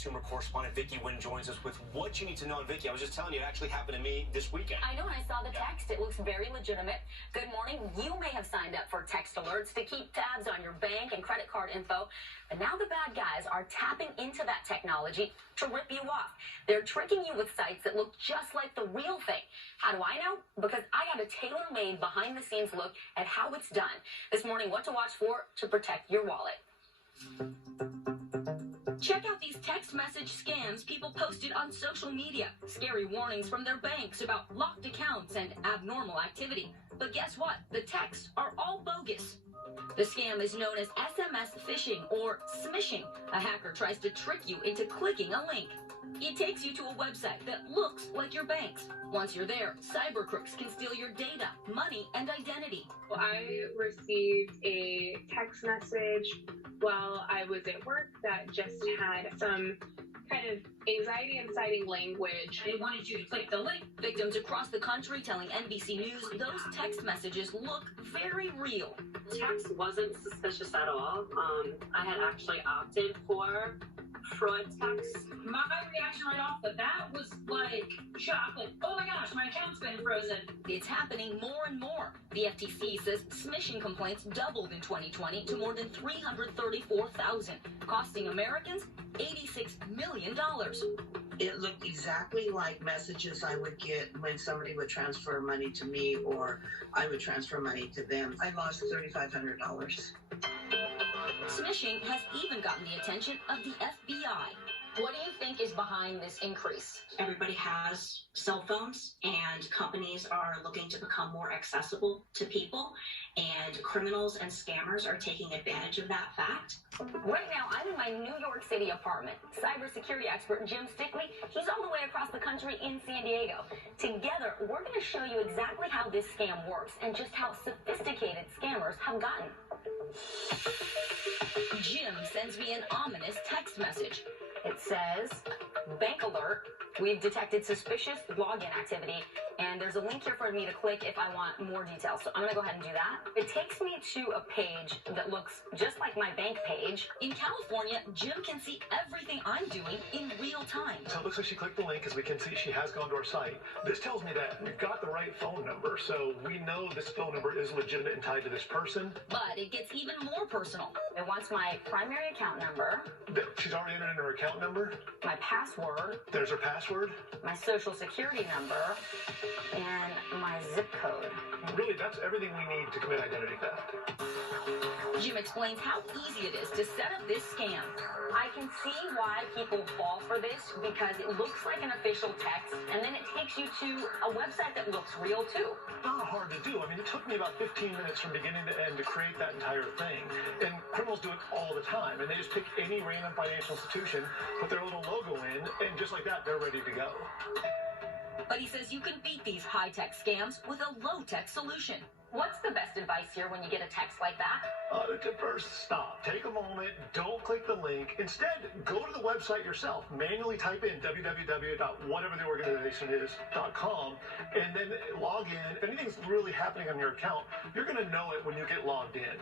consumer correspondent Vicki Wynn joins us with what you need to know. And Vicki, I was just telling you, it actually happened to me this weekend. I know, and I saw the text. It looks very legitimate. Good morning. You may have signed up for text alerts to keep tabs on your bank and credit card info, but now the bad guys are tapping into that technology to rip you off. They're tricking you with sites that look just like the real thing. How do I know? Because I got a tailor-made behind-the-scenes look at how it's done. This morning, what to watch for to protect your wallet. Check out these text message scams people posted on social media. Scary warnings from their banks about locked accounts and abnormal activity. But guess what? The texts are all bogus. The scam is known as SMS phishing or SMISHIng. A hacker tries to trick you into clicking a link. It takes you to a website that looks like your bank's. Once you're there, cyber crooks can steal your data, money, and identity. I received a text message while I was at work that just had some kind of anxiety-inciting language. They wanted you to click the link. Victims across the country telling NBC News those text messages look very real. Text wasn't suspicious at all. I had actually opted for fraud text. My reaction right off the bat was like shock, like, oh my gosh, my account's been frozen. It's happening more and more. The FTC says smishing complaints doubled in 2020 to more than 334,000, costing Americans $86 million. It looked exactly like messages I would get when somebody would transfer money to me or I would transfer money to them. I lost $3,500. Smishing has even gotten the attention of the FBI. What do you think is behind this increase? Everybody has cell phones, and companies are looking to become more accessible to people, and criminals and scammers are taking advantage of that fact. Right now, I'm in my New York City apartment. Cybersecurity expert Jim Stickley, he's all the way across the country in San Diego. Together, we're going to show you exactly how this scam works and just how sophisticated scammers have gotten. Jim sends me an ominous text message. It says, bank alert, we've detected suspicious login activity, and there's a link here for me to click if I want more details. So I'm going to go ahead and do that. It takes me to a page that looks just like my bank page. In California, Jim can see everything I'm doing in real time. So it looks like she clicked the link, as we can see she has gone to our site. This tells me that we've got the right phone number, so we know this phone number is legitimate and tied to this person. But it gets even more personal. It wants my primary account number. She's already entered in her account number. My password. There's her password. My social security number. And my zip code. Really, that's everything we need to commit identity theft. Jim explains how easy it is to set up this scam. I can see why people fall for this because it looks like an official text, and then it takes you to a website that looks real too. Not hard to do. I mean, it took me about 15 minutes from beginning to end to create that entire thing. And criminals do it all the time. And they just pick any random financial institution, put their little logo in, and just like that, they're ready to go. But he says you can beat these high-tech scams with a low-tech solution. What's the best advice here when you get a text like that? To first stop. Take a moment. Don't click the link. Instead, go to the website yourself. Manually type in www.whatevertheorganizationis.com and then log in. If anything's really happening on your account, you're going to know it when you get logged in.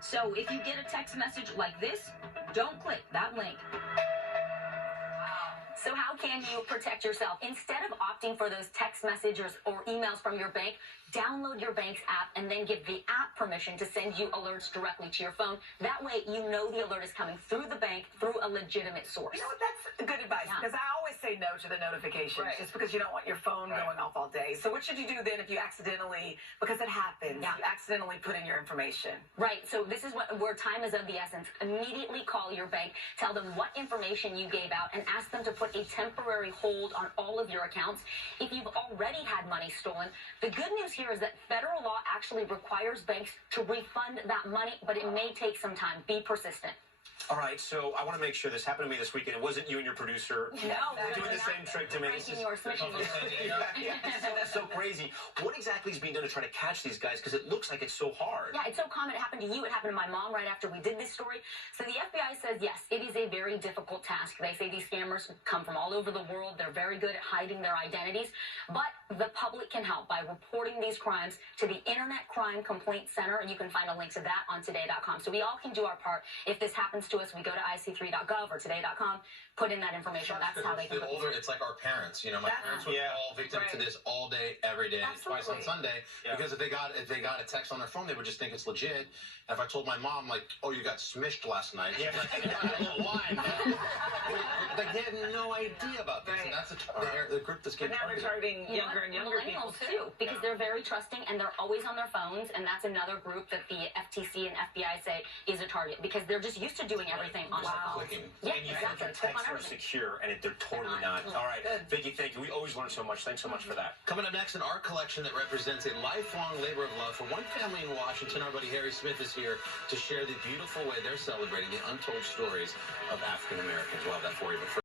So if you get a text message like this, don't click that link. So how can you protect yourself? Instead of opting for those text messages or emails from your bank, download your bank's app and then give the app permission to send you alerts directly to your phone. That way you know the alert is coming through the bank through a legitimate source. You know what, that's good advice, because I always say no to the notifications, just because you don't want your phone going off all day. So what should you do then if you accidentally, because it happens, you accidentally put in your information? Right, so this is where time is of the essence. Immediately call your bank, tell them what information you gave out, and ask them to put a temporary hold on all of your accounts. If you've already had money stolen, the good news here is that federal law actually requires banks to refund that money, but it may take some time. Be persistent. All right, so I want to make sure this happened to me this weekend. It wasn't you and your producer doing the same trick to me. That's so crazy. What exactly is being done to try to catch these guys? Because it looks like it's so hard. Yeah, it's so common. It happened to you. It happened to my mom right after we did this story. So the FBI says, yes, it is a very difficult task. They say these scammers come from all over the world. They're very good at hiding their identities. But the public can help by reporting these crimes to the Internet Crime Complaint Center, and you can find a link to that on today.com. So we all can do our part. If this happens comes to us, we go to ic3.gov or today.com, put in that information. That's how they can. The older, it's like our parents. You know, my parents would fall victim to this all day, every day, twice on Sunday. Because if they got a text on their phone, they would just think it's legit. And if I told my mom, like, oh, you got smished last night, she'd be like, you got a little line. Like, they had no idea about this. And that's the group that's getting now they're targeting younger and younger people too, because they're very trusting and they're always on their phones. And that's another group that the FTC and FBI say is a target because they're just used to doing everything on their phones. Yeah, and you think your texts are secure, and they're totally not. All right, Vicki, thank you. We always learn so much. Thanks so much for that. Coming up next, an art collection that represents a lifelong labor of love for one family in Washington. Our buddy Harry Smith is here to share the beautiful way they're celebrating the untold stories of African Americans. We'll have that for you. But first,